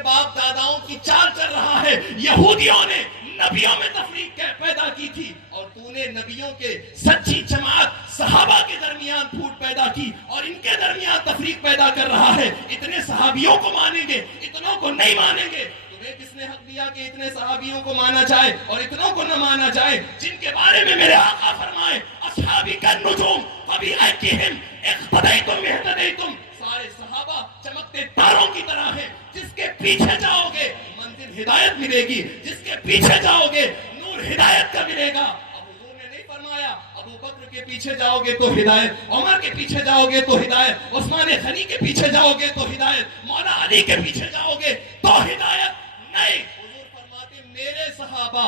کے باپ داداؤں کی چال چل رہا ہے. یہودیوں نے نبیوں میں تفریق پیدا کی تھی اور تو نے نبیوں کے سچی جماعت صحابہ کے درمیان پھوٹ پیدا کی اور ان کے درمیان تفریق پیدا کر رہا ہے. اتنے صحابیوں کو مانیں گے, اتنوں کو نہیں مانیں گے. تمہیں کس نے حق دیا کہ اتنے صحابیوں کو مانا جائے اور اتنوں کو نہ مانا جائے, جن کے بارے میں میرے آقا فرمائے اصحابی کا نجوم فبأیہم اقتدیتم اہتدیتم. سارے صحابہ چمکتے تاروں کی طرح ہیں, جس کے پیچھے جاؤ گے منزل ہدایت ملے گی, جس کے پیچھے جاؤ گے نور ہدایت کا ملے گا. اب حضور نے نہیں فرمایا ابو بکر کے پیچھے جاؤ گے تو ہدایت, عمر کے پیچھے جاؤ گے تو ہدایت, عثمان غنی کے پیچھے جاؤ گے تو ہدایت, مولا علی کے پیچھے جاؤ گے تو ہدایت. نہیں, حضور فرماتے میرے صحابہ,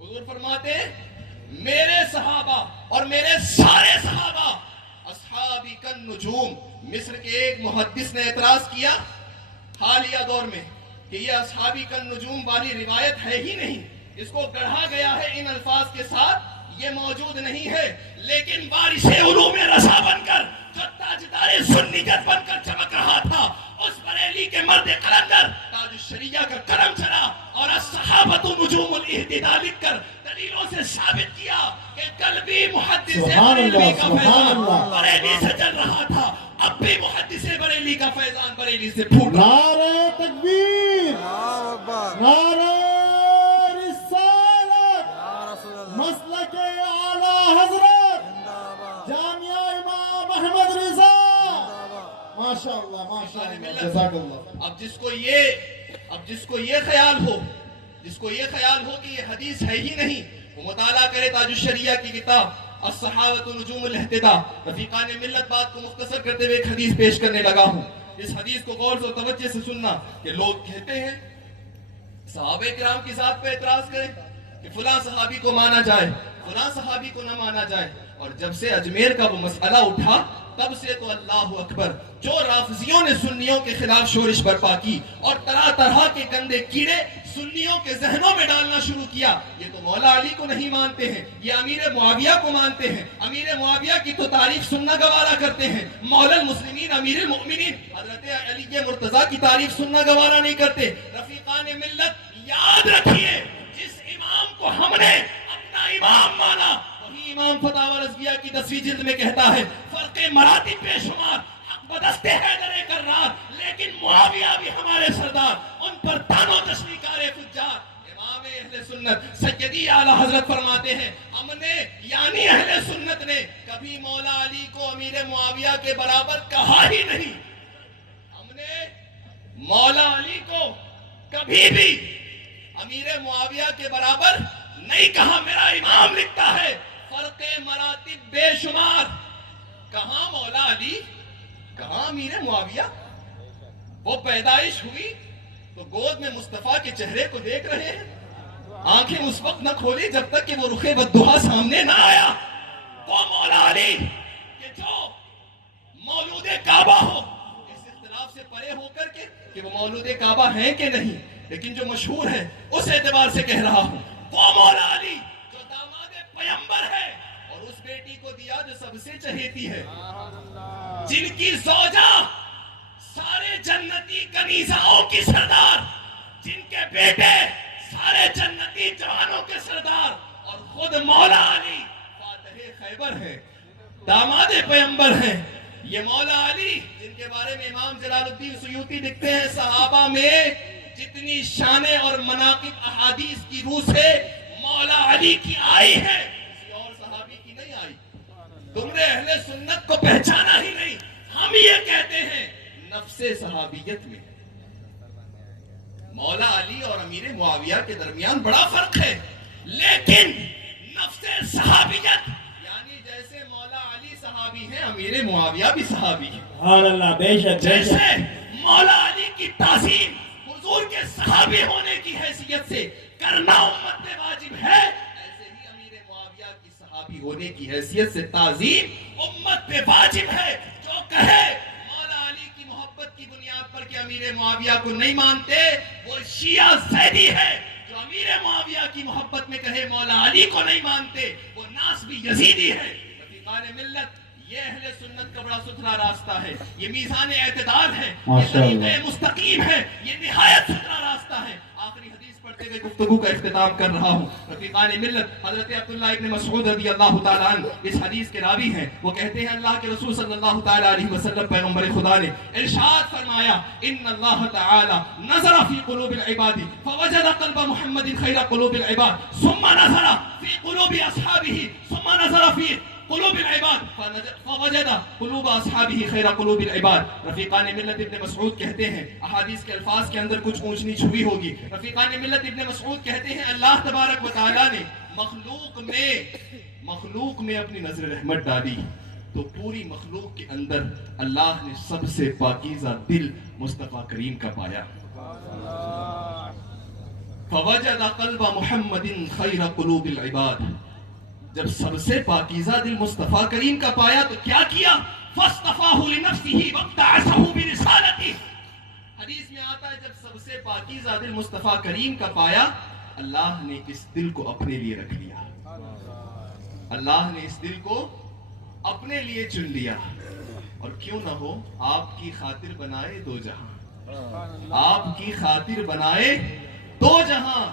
حضور فرماتے میرے صحابہ اور میرے سارے صحابہ اصحابی کا نجوم. مصر کے ایک محدث نے اعتراض کیا حالیہ دور میں کہ یہ اصحابی کا نجوم والی روایت ہے ہی نہیں, اس کو گڑھا گیا ہے ان الفاظ کے ساتھ, یہ موجود نہیں ہے. لیکن وارث علوم رسا بن کر جو تاجدار سنیت بن کر چمک رہا تھا, اس بریلی کے مرد قلندر تاج الشریعہ کا کرم چلا اور الصحابۃ نجوم الاہتداء لکھ کر دلیلوں سے ثابت کیا کہ کل بھی محدث بریلی کا فیضان بریلی سے چل رہا تھا, اب بھی محدث بریلی کا فیضان بریلی سے پھوٹ رہا. نعرہ تکبیر, نعرہ رسالت, مسلک اعلی حضرت جامعہ امام احمد رضا. ماشاءاللہ ماشاءاللہ, جزاک اللہ. اب جس کو یہ خیال ہو, جس کو یہ خیال ہو کہ یہ حدیث ہے ہی نہیں, وہ مطالعہ کرے تاج الشریعہ کی کتاب الصحابۃ نجوم الاہتداء. رفیقان ملت بات کو مختصر کرتے ہوئے ایک حدیث پیش کرنے لگا ہوں. اس حدیث کو غور و توجہ سے سننا کہ لوگ کہتے ہیں صحابہ کرام کی ذات پہ اعتراض کریں کہ فلاں صحابی کو مانا جائے, فلاں صحابی کو نہ مانا جائے. اور جب سے اجمیر کا وہ مسئلہ اٹھا تب سے تو اللہ اکبر, جو رافضیوں نے سنیوں کے خلاف شورش برپا کی اور طرح طرح کے گندے کیڑے سنیوں کے ذہنوں میں ڈالنا شروع کیا. یہ تو مولا علی کو نہیں مانتے ہیں, یہ امیر معاویہ کو مانتے ہیں, امیر معاویہ کی تو تعریف سننا گوارا کرتے ہیں, مولا المسلمین امیر المؤمنین حضرت علی مرتضیٰ کی تعریف سننا گوارا نہیں کرتے. رفیقان ملت یاد رکھیے, جس امام کو ہم نے اپنا امام مانا وہی امام فتاوی رضویہ کی 10ویں جلد میں کہتا ہے فرق مراتب بے شمار, حق بدستے حیدر کرار, لیکن معاویہ بھی ہمارے سردار, ان پر تانو تشنی کارے فجار. امام اہل سنت سیدی اعلی حضرت فرماتے ہیں ہم نے یعنی اہل سنت نے کبھی مولا علی کو امیر معاویہ کے برابر کہا ہی نہیں. ہم نے مولا علی کو کبھی بھی امیر معاویہ کے برابر نہیں کہا. میرا امام لکھتا ہے فرق مراتب بے شمار, کہاں مولا علی کہاں امیر معاویہ. وہ پیدائش ہوئی تو گود میں مصطفیٰ کے چہرے کو دیکھ رہے ہیں, آنکھیں اس وقت نہ کھولی جب تک کہ وہ رخ بددہا سامنے نہ آیا. وہ مولا علی کہ جو مولود کعبہ ہو, اس اختلاف سے پرے ہو کر کے کہ وہ مولود کعبہ ہیں کہ نہیں, لیکن جو مشہور ہے اس اعتبار سے کہہ رہا ہوں, وہ مولا علی جو داماد پیمبر ہے اور اس بیٹی کو دیا جو سب سے چہیتی ہے, جن کی زوجہ سارے جنتی کنیزاؤں کی سردار, جن کے بیٹے سارے جنتی جوانوں کے سردار, اور خود مولا علی فاتح خیبر ہے, داماد پیمبر ہیں. یہ مولا علی جن کے بارے میں امام جلال الدین سیوطی لکھتے ہیں صحابہ میں جتنی شانیں اور مناقب احادیث کی روح سے مولا علی کی آئی ہے کسی اور صحابی کی نہیں آئی. تم نے اہل سنت کو پہچانا ہی نہیں. ہم یہ کہتے ہیں نفس صحابیت میں مولا علی اور امیر معاویہ کے درمیان بڑا فرق ہے, لیکن نفس صحابیت یعنی جیسے مولا علی صحابی ہیں امیر معاویہ بھی صحابی ہیں. سبحان اللہ, بے شک. جیسے مولا علی کی تعظیم حضور کے صحابی ہونے کی حیثیت سے کرنا امت پہ واجب ہے, ایسے ہی امیر معاویہ کی صحابی ہونے کی حیثیت سے تعظیم امت پہ واجب ہے. جو کہے مولا علی کی محبت کی بنیاد پر کہ امیر معاویہ کو نہیں مانتے وہ شیعہ زیدی ہے. جو امیر معاویہ کی محبت میں کہے مولا علی کو نہیں مانتے وہ ناسبی یزیدی ہے. رفیقان ملت یہ اہل سنت کا بڑا ستھرا راستہ ہے، یہ میزان اعتدال ہے، یہ ماشاءاللہ طریق مستقیم ہے، یہ نہایت ستھرا راستہ ہے۔ آخری حدیث پڑھتے ہوئے گفتگو کا اختتام کر رہا ہوں۔ رفیقان ملت حضرت عبداللہ ابن مسعود رضی اللہ تعالیٰ عنہ اس حدیث کے راوی ہیں، وہ کہتے ہیں اللہ کے رسول صلی اللہ تعالیٰ علیہ وسلم پیغمبر خدا نے ارشاد فرمایا ان اللہ تعالی نظر فی قلوب العباد فوجد قلب محمد خیر قلوب العباد ثم نظر فی قلوب اصحابہ ثم نظر فی قلوب العباد فوجد قلوب اصحابہ خیر قلوب العباد۔ رفیقان ملت ابن مسعود کہتے ہیں، احادیث کے الفاظ کے اندر کچھ اونچ نیچ ہوئی ہوگی، رفیقان ملت ابن مسعود کہتے ہیں اللہ تبارک و تعالیٰ نے مخلوق میں اپنی نظر رحمت ڈالی تو پوری مخلوق کے اندر اللہ نے سب سے پاکیزہ دل مصطفیٰ کریم کا پایا۔ فوجد قلب محمد خیر قلوب العباد، جب سب سے پاکیزہ دل مصطفیٰ کریم کا پایا تو کیا کیا؟ فاصطفاہ لنفسہ وابتعثہ برسالتہ۔ حدیث میں آتا ہے جب سب سے پاکیزہ دل مصطفیٰ کریم کا پایا اللہ نے اس دل کو اپنے لیے رکھ لیا، اللہ نے اس دل کو اپنے لیے چن لیا۔ اور کیوں نہ ہو آپ کی خاطر بنائے دو جہاں، آپ کی خاطر بنائے دو جہاں،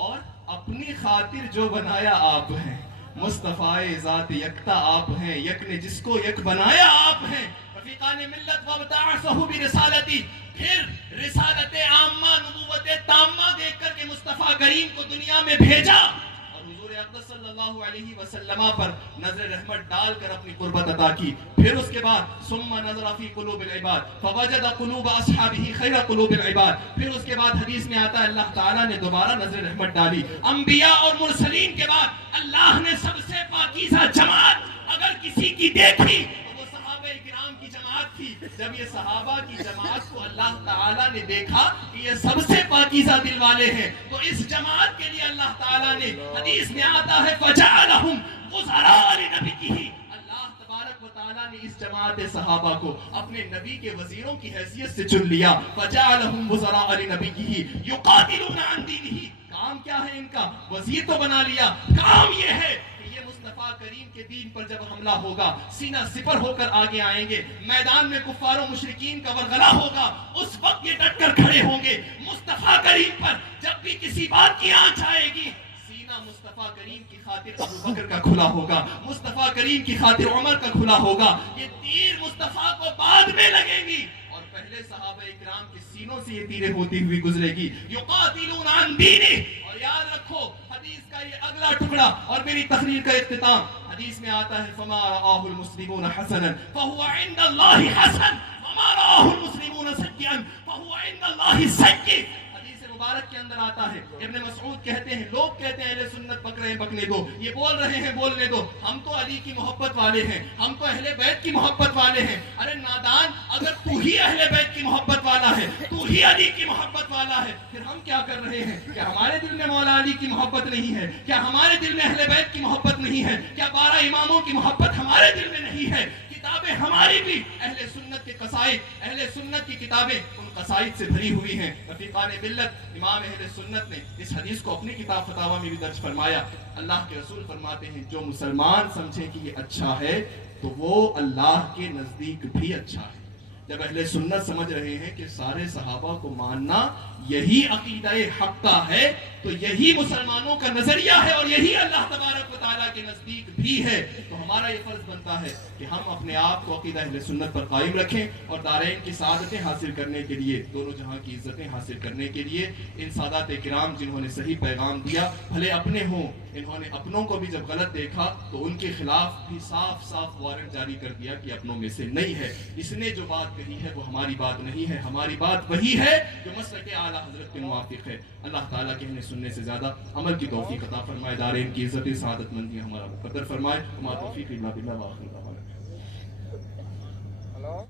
اور اپنی خاطر جو بنایا آپ ہیں، مصطفیٰ ذات یکتا آپ ہیں، یک نے جس کو یک بنایا آپ ہیں۔ رفیقان ملت وابتعثہ برسالتی، پھر رسالت عامہ نبوت تامہ دیکھ کر کے مصطفیٰ کریم کو دنیا میں بھیجا اور حضور اقدس صلی اللہ علیہ وسلم پر نظر رحمت ڈال کر اپنی قربت عطا کی۔ پھر اس کے بعد ثم نظر فی قلوب العباد فوجد قلوب اصحابہ خیر قلوب العباد، پھر اس کے بعد حدیث میں آتا ہے اللہ تعالیٰ نے دوبارہ نظر رحمت ڈالی۔ انبیاء اور مرسلین کے بعد اللہ نے سب سے پاکیزہ جماعت اگر کسی کی دیکھی تو وہ صحابہ کرام کی جماعت تھی۔ جب یہ صحابہ کی جماعت کو اللہ تعالیٰ نے دیکھا کہ یہ سب سے پاکیزہ دل والے ہیں تو اس جماعت کے لیے اللہ تعالیٰ نے حدیث میں آتا ہے فجعلہم وزراء لنبیہ، اللہ تبارک و تعالیٰ نے اس جماعت صحابہ کو اپنے نبی کے وزیروں کی حیثیت سے چن لیا۔ فجعلہم وزراء لنبیہ یقاتلون عن دینہ، کام کیا ہے ان کا؟ وزیر تو بنا لیا، کام یہ ہے کہ یہ مصطفیٰ کریم کے دین پر جب حملہ ہوگا سینہ سپر ہو کر آگے آئیں گے، میدان میں کفار و مشرکین کا ورغلا ہوگا، اس وقت یہ ڈٹ کر کھڑے ہوں گے۔ مصطفیٰ کریم پر جب بھی کسی بات کی آنچ آئے گی سینہ مصطفیٰ کریم کی خاطر ابو بکر کا کھلا ہوگا، مصطفیٰ کریم کی خاطر عمر کا کھلا ہوگا۔ یہ تیر مصطفیٰ کو بعد میں لگیں گی اور پہلے صحابہ اکرام کے سینوں سے یہ تیریں ہوتی ہوئی گزرے گی۔ یقاتلون عن دینہ، اور یاد رکھو حدیث کا یہ اگلا ٹکڑا اور میری تقریر کا اختتام، حدیث میں آتا ہے فما رآہ المسلمون حسنا فهو عند اللہ حسن وما رآہ المسلمون سیئا فهو عند اللہ سیئ۔ مبارک کے اندر آتا ہے، ابن مسعود کہتے ہیں لوگ کہتے ہیں اہل سنت بک رہے ہیں بکنے دو، یہ بول رہے ہیں بولنے دو، ہم تو علی کی محبت والے ہیں، ہم تو اہل بیت کی محبت والے ہیں۔ ارے نادان، اگر تو ہی اہل بیت کی محبت والا ہے، تو ہی علی کی محبت والا ہے، پھر ہم کیا کر رہے ہیں؟ کیا ہمارے دل میں مولا علی کی محبت نہیں ہے؟ کیا ہمارے دل میں اہل بیت کی محبت نہیں ہے؟ کیا 12 اماموں کی محبت ہمارے دل میں نہیں ہے؟ کتابیں ہماری بھی اہل سنت کے قصائد، اہل سنت کی کتابیں ان قصائد سے بھری ہوئی ہیں۔ رفیقان ملت امام اہل سنت نے اس حدیث کو اپنی کتاب فتاوی میں بھی درج فرمایا۔ اللہ کے رسول فرماتے ہیں جو مسلمان سمجھے کہ یہ اچھا ہے تو وہ اللہ کے نزدیک بھی اچھا ہے۔ جب اہل سنت سمجھ رہے ہیں کہ سارے صحابہ کو ماننا یہی عقیدہ حق کا ہے تو یہی مسلمانوں کا نظریہ ہے اور یہی اللہ تبارک و تعالیٰ کے نزدیک بھی ہے، تو ہمارا یہ فرض بنتا ہے کہ ہم اپنے آپ کو عقیدہ اہل سنت پر قائم رکھیں اور دارین کی سعادتیں حاصل کرنے کے لیے، دونوں جہاں کی عزتیں حاصل کرنے کے لیے ان سادات کرام جنہوں نے صحیح پیغام دیا، بھلے اپنے ہوں، انہوں نے اپنوں کو بھی جب غلط دیکھا تو ان کے خلاف بھی صاف صاف وارنٹ جاری کر دیا کہ اپنوں میں سے نہیں ہے، اس نے جو بات کہی ہے وہ ہماری بات نہیں ہے، ہماری بات وہی ہے جو مسلک اعلیٰ حضرت کے موافق ہے۔ اللہ تعالیٰ کہنے سننے سے زیادہ عمل کی توفیق عطا فرمائے، دارین کی عزت سعادت مندی ہمارا مقدر فرمائے۔ وما توفیق الا باللہ وآخر دعوانا